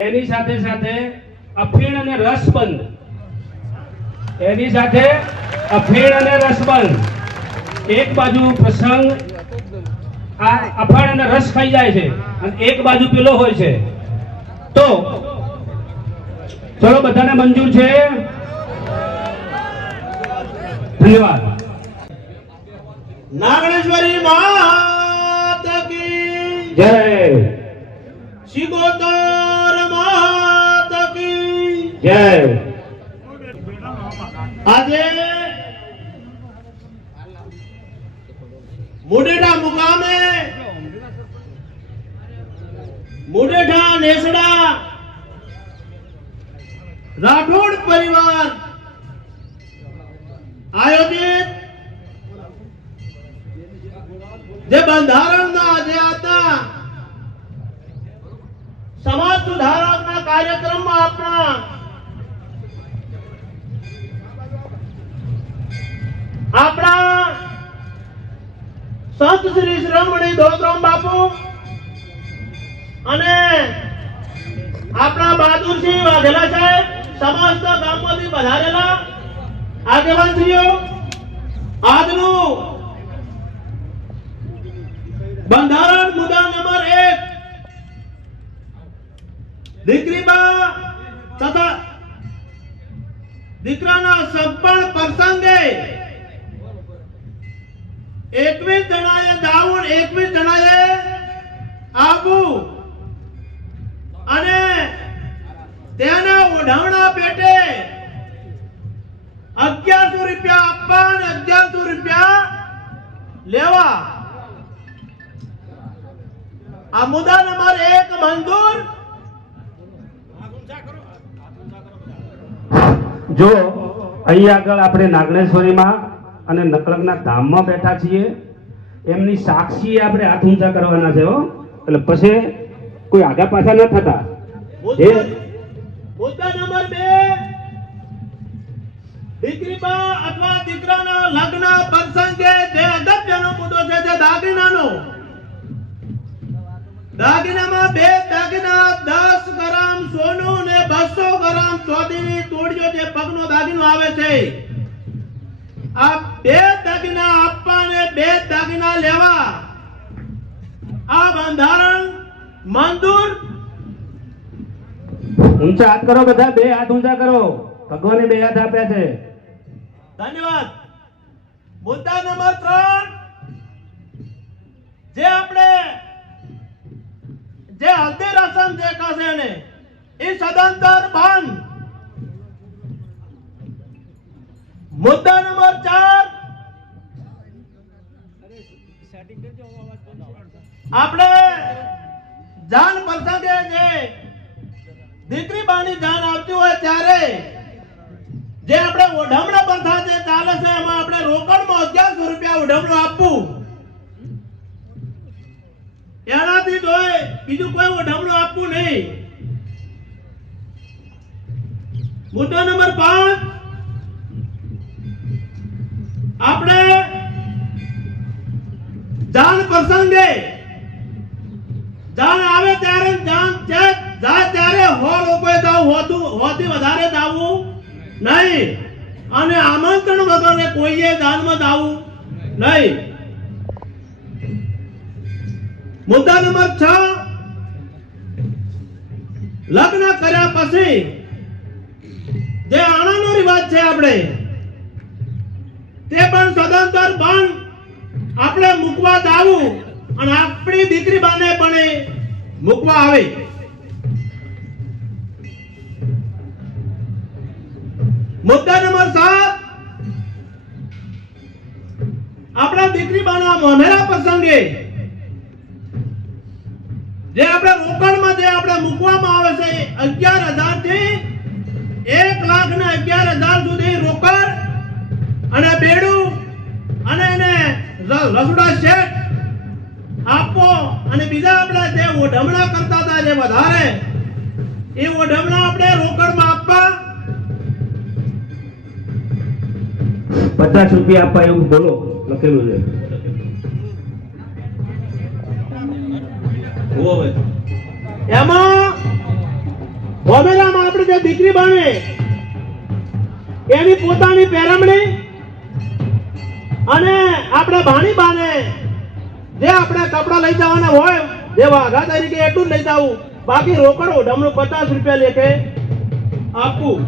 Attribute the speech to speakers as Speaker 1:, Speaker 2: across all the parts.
Speaker 1: એની સાથે સાથે અફીણ અને રસબંધ. એની સાથે અફીણ અને રસબંધ. એક બાજુ પ્રસંગ આ અફાણ અને રસ ખાઈ જાય છે અને એક બાજુ પેલો હોય છે. તો ચલો બધાને મંજૂર છે. ધન્યવાદ.
Speaker 2: નાગણેશ્વરી માત કી
Speaker 1: જય.
Speaker 2: કી
Speaker 1: જય.
Speaker 2: આજે મુડેઠા મુકામે મુડેઠા નેસડા રાઠોડ પરિવાર બાપુ અને આપણા બહાદુરસિંહ વાઘેલા સાહેબ સમસ્ત ગામમાંથી વધારેલા આગેવાનશ્રીઓ, આજનું બંધારણ મુદ્દા નંબર એક. દીકરીમાં તથા દીકરાના સંપણ પ્રસંગે એકવીસ જણાએ દાઉણ એકવીસ જણાએ આબુ. અને તેના ઓઢાવણા પેટે અગિયારસો રૂપિયા આપવા અને અગિયારસો રૂપિયા લેવા. આ મુદ્દા નંબર એક, મંજૂર?
Speaker 1: જો અહીં આગળ આપણે નાગણેશ્વરીમાં અને નકલકના ધામમાં બેઠા છીએ. એમની સાક્ષી આપણે હાથ ઊંચા કરવાના છે હો. એટલે પછી કોઈ આગા પાછા ન થતા.
Speaker 2: મુદ્દા નંબર બે. દીકરીબા અથવા દીકરાના લગ્ન પ્રસંગે જે અગત્યનો મુદ્દો છે દાગીનાનો. દાગીનામાં બે દાગીના દસ ગ્રામ સોનું ને બસો ગ્રામ ચોદીની તોડીઓ જે પગનો દાગીનો આવે છે. આ બે દાગીના આપવા ને બે દાગીના લેવા. આ બંધારણ મંજૂર?
Speaker 1: ઊંચા હાથ કરો બધા બે હાથ ઊંચા કરો. ભગવાને બે હાથ આપ્યા છે.
Speaker 2: ધન્યવાદ. મુદ્દા નંબર ત્રણ. જે આપણે જે હલ્દી રસમ દેખાશે એને એ સદંતર બંધ. મુદ્દા નંબર ચાર. આપણે જાન પ્રસંગે જે દીકરી બાની જાન આવતી હોય ત્યારે જે આપણે ઓઢમણા પ્રથા જે ચાલે છે, એમાં આપણે રોકડમાં અગિયારસો રૂપિયા ઓઢમણું આપવું. એનાથી તો બીજું કોઈ ઓઢમણું આપવું નહીં. મુદ્દો નંબર પાંચ. આપણે જાન પ્રસંગે જાન આવે ત્યારે છે, જાય ત્યારે હો લોકોએ જાવ હોતું હોતી વધારે જાવું નહીં. અને આમંત્રણ વગર કોઈએ દાનમાં જાવું નહીં. મુદ્દા નંબર છ. લગ્ન કર્યા પછી જે આણાનો રિવાજ છે આપણે, તે પણ સદંતર બંધ આપણે મૂકવા દાવું અને આપણી દીકરી બાને પણ મૂકવા આવે. મુદ્દા નંબર સાત. આપણા દીકરી બાના મોમેરા પ્રસંગે જે આપણે રોકડમાં જે આપણે મૂકવામાં આવે છે અગિયાર હજારથી એક લાખ ને અગિયાર હજાર સુધી રોકડ અને બેડું રસોડા શેઠ આપો અને બીજા આપણે જે ઓઢમણા કરતા હતા જે વધારે એ ઓઢમણા આપણે રોકડમાં આપવા.
Speaker 1: પચાસ રૂપિયા આપવા એવું બોલો લખેલું છે.
Speaker 2: એમાં ગોમેરામાં આપણે જે દીકરી બને એની પોતાની પેરમણી અને આપણે ભાણી બાને જે આપણે કપડા લઈ જવાના હોય, જે વાઘા તરીકે એટલું જ લઈ જવું બાકી રોકડ ઓઢમણું પચાસ રૂપિયા લેખે આપવું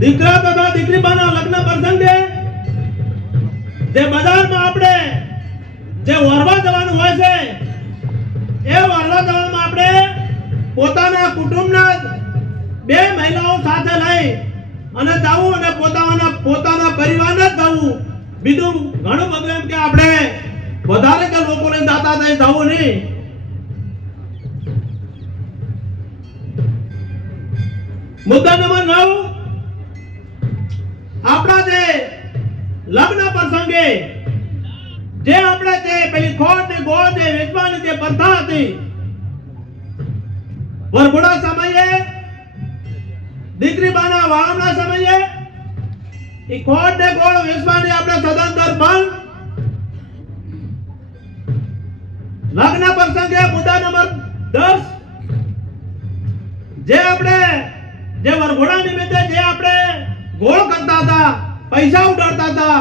Speaker 2: દીકરા તથા દીકરી બાના, લગ્ન પ્રસંગે. જે બજારમાં આપણે જે વરવા જવાનું હોય છે, એ વરવા જવામાં આપણે પોતાના કુટુંબના બે મહિલાઓ સાથે લઈ અને જવું અને પોતાના પોતાના પરિવારને જ જવું બીજું ઘણું બધું એમ કે આપણે વધારે કે લોકોને દાતા થઈ જવું નહીં. મુદ્દા નંબર નવ. આપણા જે લગ્ન પ્રસંગે જે આપણે તે પેલી ખોટ ને ગોળ ને વેચવાની જે પ્રથા હતી, વરઘોડા સમયે દીકરી બાના વાળમણા સમયે એ ખોટ ને ગોળ વેસવાની આપણે સદંતર બંધ લગ્ન પ્રસંગે મુદ્દા નંબર દસ, જે આપણે, જે વરઘોડા નિમિત્તે જે આપણે ગોળ કરતા હતા, પૈસા ઉડાડતા હતા,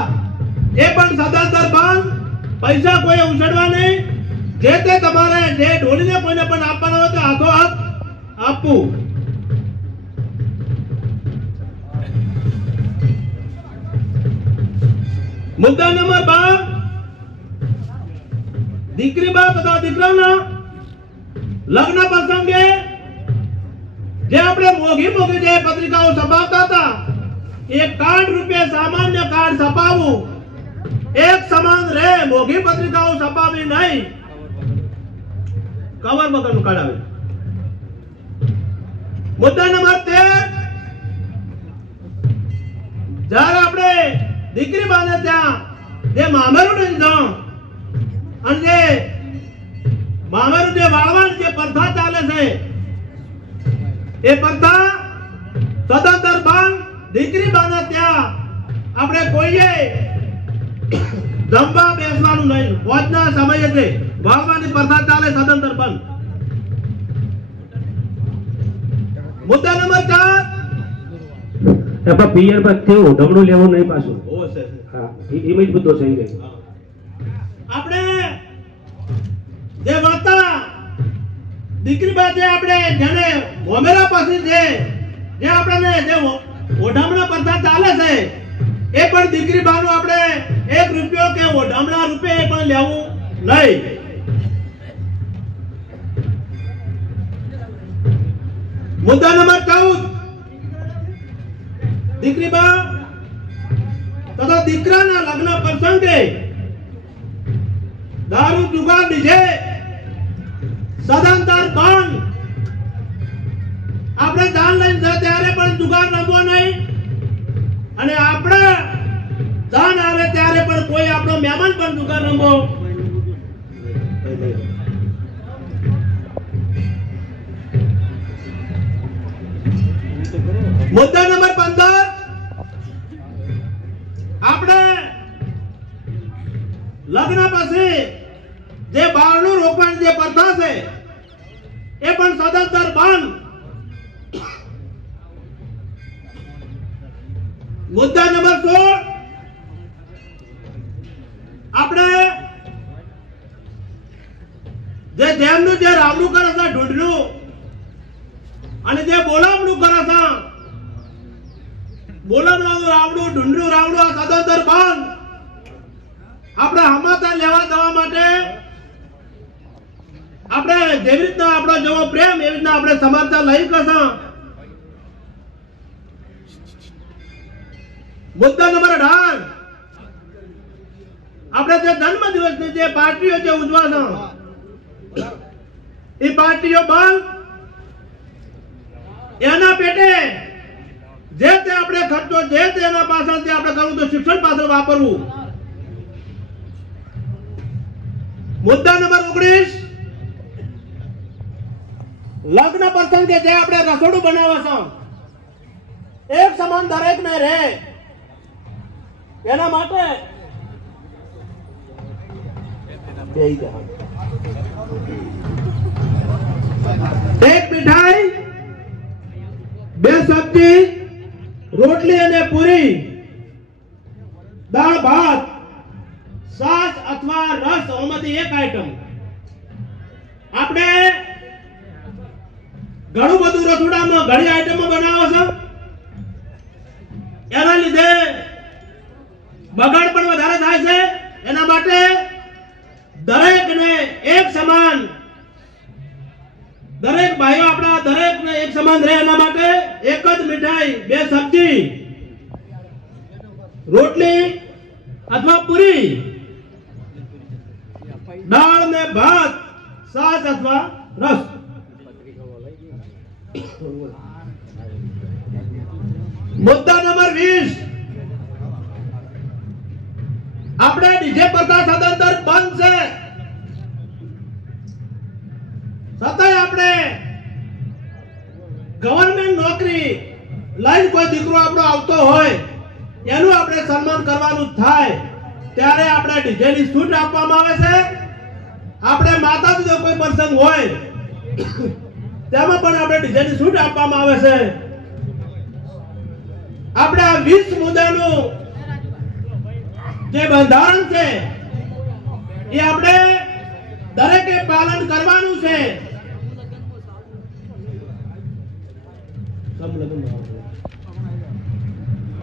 Speaker 2: એ પણ સદંતર બંધ પૈસા કોઈ ઉછળવા નહીં. જે તે તમારે જે ઢોલીને કોઈને પણ આપવાનો હોય તો હાથો હાથ આપવું. મુદ્દા નંબર બાર. દીકરી બા તથા દીકરાના લગ્ન પ્રસંગે જે આપણે મોઘી મોઘી જે પત્રિકાઓ છપાવતા હતા, એ કાર્ડ રૂપે સામાન્ય કાર્ડ છપાવવું, એક સમાન રહે મોઘી પત્રિકાઓ છપાવી નહીં. કવર વગરનું કાર્ડ આવે. મુદ્દા નંબર તેર. જ્યારે આપણે દીકરી બાને ત્યાં જે મામેરું જાણ અને મામેરું જે વાળવાની જે પ્રથા ચાલે છે, એ પ્રથા સદંતર બંધ દીકરી બાને ત્યાં આપણે કોઈએ જમવા બેસવાનું નહીં. ભોજના સમયે છે વાળવાની પ્રથા ચાલે સદંતર બંધ મુદ્દા નંબર ચાર
Speaker 1: એમાં પિયર બાદ થયું ઢમણું લેવું નહીં પાછું. હા એમ જ બધો છે ગયો.
Speaker 2: આપણે જે વાર્તા દીકરી બા જે આપણે જેને મોમેરા પાસે છે જે આપણને જે ઓઢામણા પ્રથા ચાલે છે એ પણ દીકરી બાનું આપણે એક રૂપિયો કે ઓઢામણા રૂપે પણ લેવું નહીં. મુદ્દા નંબર ચૌદ તથા દીકરાના લગ્ન પ્રસંગે દારૂ જુગાર ડીજે સદંતર બંધ આપણે દાન લઈને જાય ત્યારે પણ જુગાર રમવો નહીં. અને આપણે દાન આવે ત્યારે પણ કોઈ આપણો મહેમાન પણ જુગાર રમવો મુદ્દા નંબર પંદર. આપણે લગ્ન પછી જે બારણું રોપવાની જે પ્રથા છે, એ પણ સદંતર બંધ. મુદ્દા નંબર સોળ. બોલામણું રાવડું આ સદંતર બંધ આપણે હમાતા લેવા દેવા માટે આપણે જેવી રીતના આપણો જેવો પ્રેમ એવી રીતના આપણે સમાચાર લઈ કશા મુદ્દો નંબર અઢાર. આપણે જે જન્મ દિવસની જે પાર્ટીઓ જે ઉજવા છે એ પાર્ટીઓ બંધ એના પેટે જે તે આપણે ખર્ચો, જે તેના પાછળથી આપણે કરવું તો શિક્ષણ પાછળ વાપરવું. મુદ્દા નંબર ઓગણીસ. લગ્ન પ્રસંગે જે આપણે રસોડું બનાવે છે, એક સમાન દરેક ને રહે એના માટે એક મીઠાઈ, બે સબ્જી રોટલી અને પૂરી, દાળ ભાત સાસ અથવા રસ, આમાંથી એક આઈટમ આપણે ઘણું બધું રસોડામાં ઘણી આઈટમો બનાવો છો. એના લીધે બગાડ પણ વધારે થાય છે. એના માટે દરેકને એક સમાન, દરેક ભાઈઓ આપણા દરેકને એક સમાન રહે એના માટે એક જ મીઠાઈ, બે સબ્જી. રોટલી અથવા પૂરી. દાળ ને ભાત સાસ અથવા રસ. મુદ્દા નંબર 20 આપણે ડીજે પડતા સદંતર બંધ છે છતાંય આપણે ગવર્નમેન્ટ નોકરી લઈને કોઈ દીકરો આપણો આવતો હોય, એનું આપણે સન્માન કરવાનું થાય. ત્યારે આપણે ડીજેની છૂટ આપવામાં આવે છે. આપણે માતા પિતા કોઈ પ્રસંગ હોય, તેમાં પણ આપણે ડીજેની છૂટ આપવામાં આવે છે. આપણે આ વીસ મુદ્દાનું જે બંધારણ છે, એ આપણે દરેકે પાલન કરવાનું છે.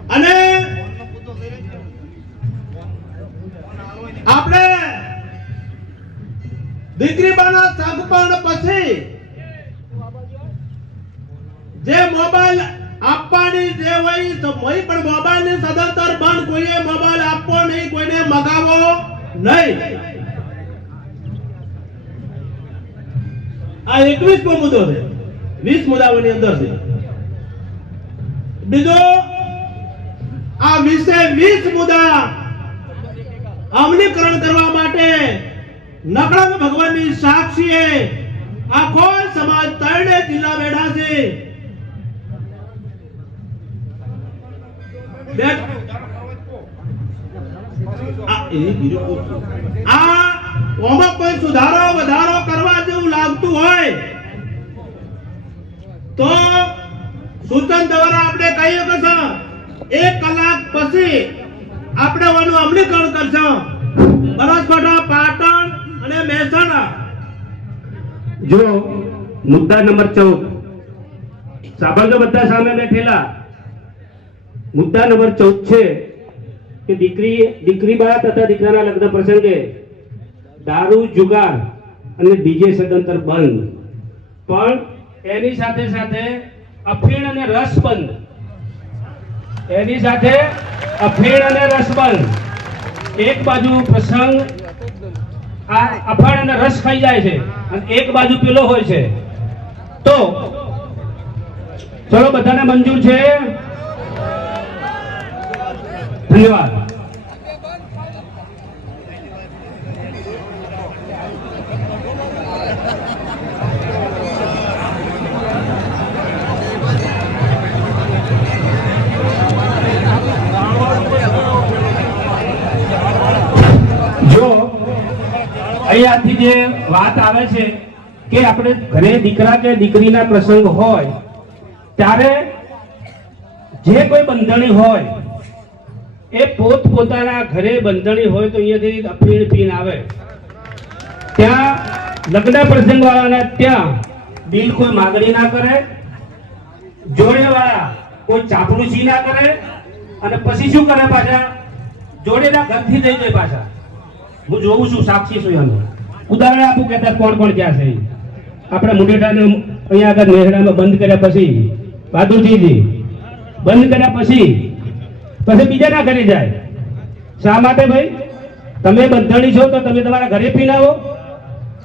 Speaker 2: અને આપણે દીકરી બાના સગપણ પછી જે મોબાઈલ આપવાની જે હોય તો મોઈ પણ મોબાઈલની સદંતર બંધ કોઈએ મોબાઈલ આપવો નહીં, કોઈને મગાવો નહીં. આ એકવીસમો મુદ્દો છે. વીસ મુદ્દાઓની અંદર છે. બીજો, આ વિશે વીસ મુદ્દા અમલીકરણ કરવા માટે નકળંગ ભગવાનની સાક્ષીએ આખો સમાજ તરણે જિલ્લા બેઠા છે. કોઈ સુધારો વધારો કરવા જેવું લાગતું હોય તો સૂચન દ્વારા આપણે કહીએ કે સર, એક કલાક પછી આપણે આનું અમલીકરણ કરશું. બનાસકાંઠા પાટણ અને મહેસાણા.
Speaker 1: જો મુદ્દા નંબર ચૌદ. સાંભળજો બધા સામે બેઠેલા. મુદ્દા નંબર ચૌદ છે કે દીકરી દીકરી બા તથા દીકરાના લગ્ન પ્રસંગે દારૂ, જુગાર અને ડીજે સદંતર બંધ. પણ એની સાથે સાથે અફીણ અને રસબંધ. એની સાથે અફીણ અને રસબંધ. એક બાજુ પ્રસંગ, આ અફાણ અને રસ ખાઈ જાય છે અને એક બાજુ પેલો હોય છે. તો, ચલો બધાને મંજૂર છે? ધન્યવાદ જો અહીંયાથી જે વાત આવે છે કે આપણે ઘરે દીકરા કે દીકરીના પ્રસંગ હોય, ત્યારે જે કોઈ બંધણી હોય, એ પોત પોતાના ઘરે બંધણી હોય તો અહીંયાથી અફીણ પીન આવે. ત્યાં લગ્ન પ્રસંગ વાળાને ત્યાં બિલ કોઈ માગણી ના કરે જોડે વાળા કોઈ ચાપલુસી ના કરે, અને પછી શું કરે પાછા? જોડેના ઘરથી લઈ જાય પાછા. હું જોઉં છું સાક્ષી છું એનું. ઉદાહરણ આપું કે કોણ કોણ ક્યાં છે? આપણે મુંડેટાને અહીંયા આગળ નેહડામાં બંધ કર્યા પછી બહાદુરજીજી બંધ કર્યા પછી પછી બીજાના ઘરે જાય. શા માટે ભાઈ? તમે બંધાણી છો તો તમે તમારા ઘરે પીને આવો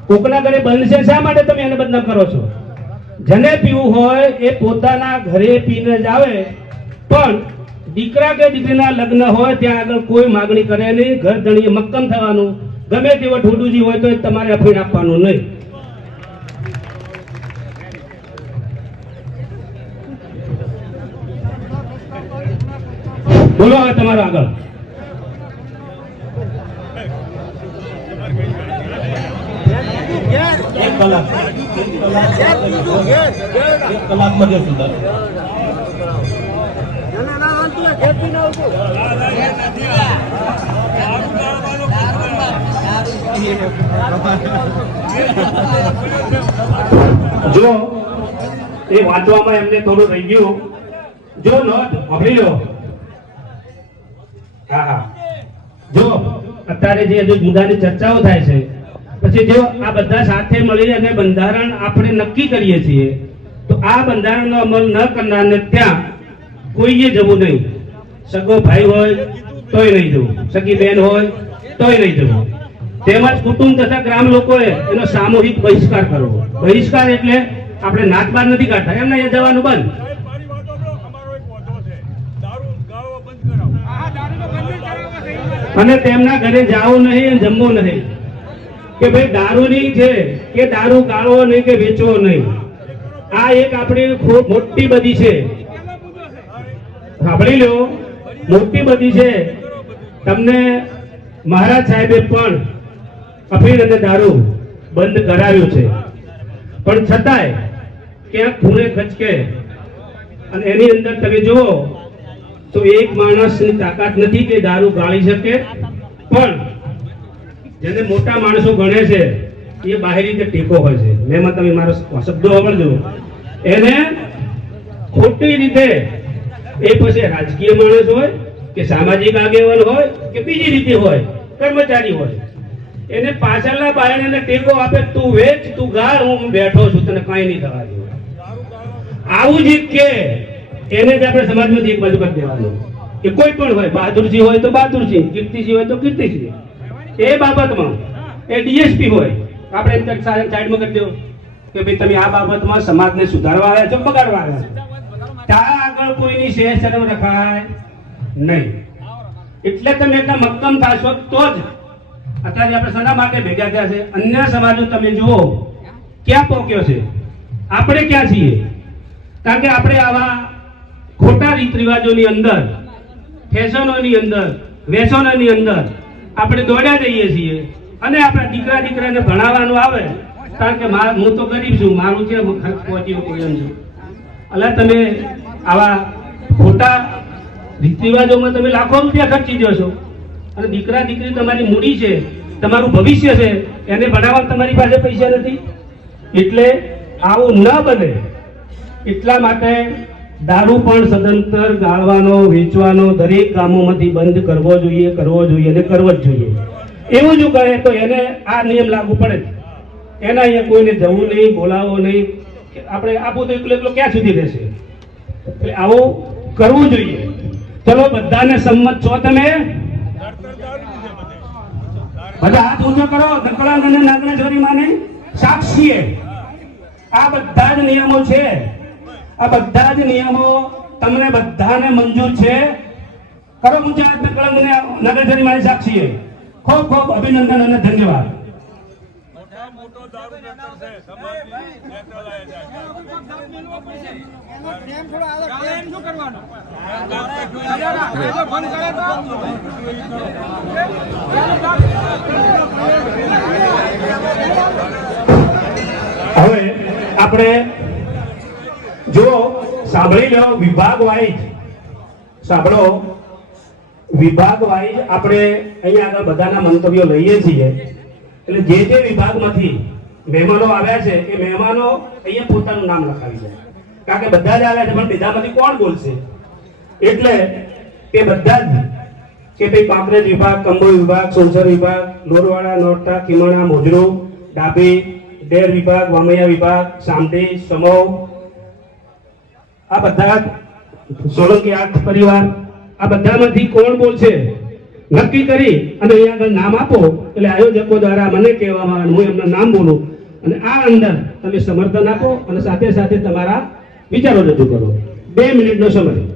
Speaker 1: કોકના ઘરે બંધ છે, શા માટે તમે એને બદનામ કરો છો? જેને પીવું હોય એ પોતાના ઘરે પીને જ આવે, પણ દીકરા કે દીકરીના લગ્ન હોય ત્યાં આગળ કોઈ માગણી કરે નહીં. ઘર ધણીએ મક્કમ થવાનું. ગમે તેવો ઠોડુજી હોય તો તમારે અફીણ આપવાનું નહીં. બોલો હવે તમારો આગળ.
Speaker 2: એક કલાક.
Speaker 3: એક કલાકમાં જશું
Speaker 1: જો એ વાંચવામાં એમને થોડું રહી ગયું, જો નોટ હા હા. જો અત્યારે જે હજુ મુદ્દાની ચર્ચાઓ થાય છે, પછી જો આ બધા સાથે મળી અને બંધારણ આપણે નક્કી કરીએ છીએ, તો આ બંધારણનો અમલ ન કરનારને ત્યાં કોઈએ જવું નહીં. સગો ભાઈ હોય, તોય નહીં જવું. સગી બેન હોય, તોય નહીં જવું. તેમજ કુટુંબ તથા ગ્રામ લોકોએ એનો સામૂહિક બહિષ્કાર કરવો. બહિષ્કાર એટલે આપણે નાક બાર નથી કાઢતા. એમને અહીંયા જવાનું બંધ.
Speaker 4: દારૂ.
Speaker 1: અને તેમના ઘરે જાવું નહીં જમવું નહીં. કે ભાઈ દારૂની છે કે દારૂ ગાળવો નહીં કે વેચવો નહીં. આ એક આપણી મોટી બધી છે. સાંભળી લો મોટી બધી છે. તમને મહારાજ સાહેબે પણ અફીણ અને દારૂ બંધ કરાવ્યું છે. પણ છતાંય ક્યાંક ખૂણે ખચકે અને એની અંદર તમે જુઓ તો એક માણસની તાકાત નથી કે દારૂ ગાળી શકે, પણ જેને મોટા માણસો ગણે છે, એ બાહેરી રીતે ટેકો હોય છે. મેં તમે મારો શબ્દો સાંભળજો. એને ખોટી રીતે એ પછી રાજકીય માણસ હોય કે સામાજિક આગેવાન હોય કે બીજી રીતે હોય, કર્મચારી હોય, એને પાછળના બાયણને ટેકો આપે, તું વેચ, તું ગાળ, હું બેઠો છું, તને કઈ નહીં થવા દેવું. આવું જ કે એને જ આપણે સમાજમાંથી એક બાજુ કરી દેવાનું. કે કોઈ પણ હોય, બહાદુરજી હોય તો બહાદુરજી, કીર્તિજી હોય તો કીર્તિજી. એ બાબતમાં, એ ડીએસપી હોય, આપણે એમ સાઈડમાં કરી દેવું. કે ભાઈ, તમે આ બાબતમાં સમાજને સુધારવા આવ્યા છો, બગાડવા આવ્યા છો. ત્યાં આગળ કોઈની શેર શરમ રખાય નહીં. એટલે તમે એટલા મક્કમ થશો તો જ. અત્યારે આપણે શેના માટે ભેગા થયા છે. અન્ય સમાજો તમે જુઓ, ક્યાં પહોંચ્યો છે? આપણે ક્યાં છીએ? કારણ કે આપણે આવા ખોટા રીત રિવાજોની અંદર, ફેશનોની અંદર વ્યસનોની અંદર આપણે દોડ્યા જઈએ છીએ. અને આપણા દીકરા દીકરાને ભણાવવાનું આવે. કારણ કે હું તો ગરીબ છું, મારું છે પહોંચ્યું કોઈ છું એટલે તમે આવા ખોટા રીત રિવાજોમાં તમે લાખો રૂપિયા ખર્ચી દો છો. અને દીકરા, દીકરી તમારી મૂડી છે, તમારું ભવિષ્ય છે, એને બનાવવા તમારી પાસે પૈસા નથી. એટલે આવું ન બને. એટલા માટે દારૂ પણ સદંતર ગાળવાનો, વેચવાનો દરેક ગામોમાંથી બંધ કરવો જોઈએ કરવો જોઈએ અને કરવો જ જોઈએ. એવું જો કહે તો એને આ નિયમ લાગુ પડે એના અહીંયા કોઈને જવું નહીં, બોલાવવો નહીં. આપણે આપો તો એકલો એકલો ક્યાં સુધી રહેશે? એટલે આવું કરવું જોઈએ. ચલો, બધાને સંમત છો તમે?
Speaker 4: બધે.
Speaker 1: હાથ ઊંચો કરો. નકળાંગ અને નાગણા ચોરી માને. સાક્ષીએ. આ બધા જ નિયમો છે. આ બધા જ નિયમો તમને બધાને મંજૂર છે. કરો ઊંચા હાથ નકળાંગ અને નાગણા ચોરી માને. સાક્ષીએ. ખૂબ ખૂબ અભિનંદન અને ધન્યવાદ.
Speaker 4: દારૂ છે. સમાજની
Speaker 1: હવે આપણે જો સાંભળી લો વિભાગ વાઇઝ સાંભળો વિભાગ વાઇઝ આપણે અહીંયા આગળ બધાના મંતવ્યો લઈએ છીએ એટલે જે જે વિભાગમાંથી મહેમાનો આવ્યા છે, એ મહેમાનો અહીંયા પોતાનું નામ લખાવી જાય કારણ કે બધા જ આવ્યા છે, પણ બીજામાંથી કોણ બોલશે? એટલે કે બધા જ કે ભાઈ પાપરેજ વિભાગ કંબોઈ વિભાગ, સોલસર વિભાગ લોરવાડા નોરતા કિમણા મોજરો ડાબી ડેર વિભાગ, વામૈયા વિભાગ સામડી સમો, આ બધા સોલંકી આઠ પરિવાર, આ બધામાંથી કોણ બોલશે? નક્કી કરી અને અહીંયા આગળ નામ આપો. એટલે આયોજકો દ્વારા મને કહેવામાં આવે હું એમનું નામ બોલું. અને આ અંદર તમે સમર્થન આપો અને સાથે સાથે તમારા વિચારો રજૂ કરો. બે મિનિટનો સમય.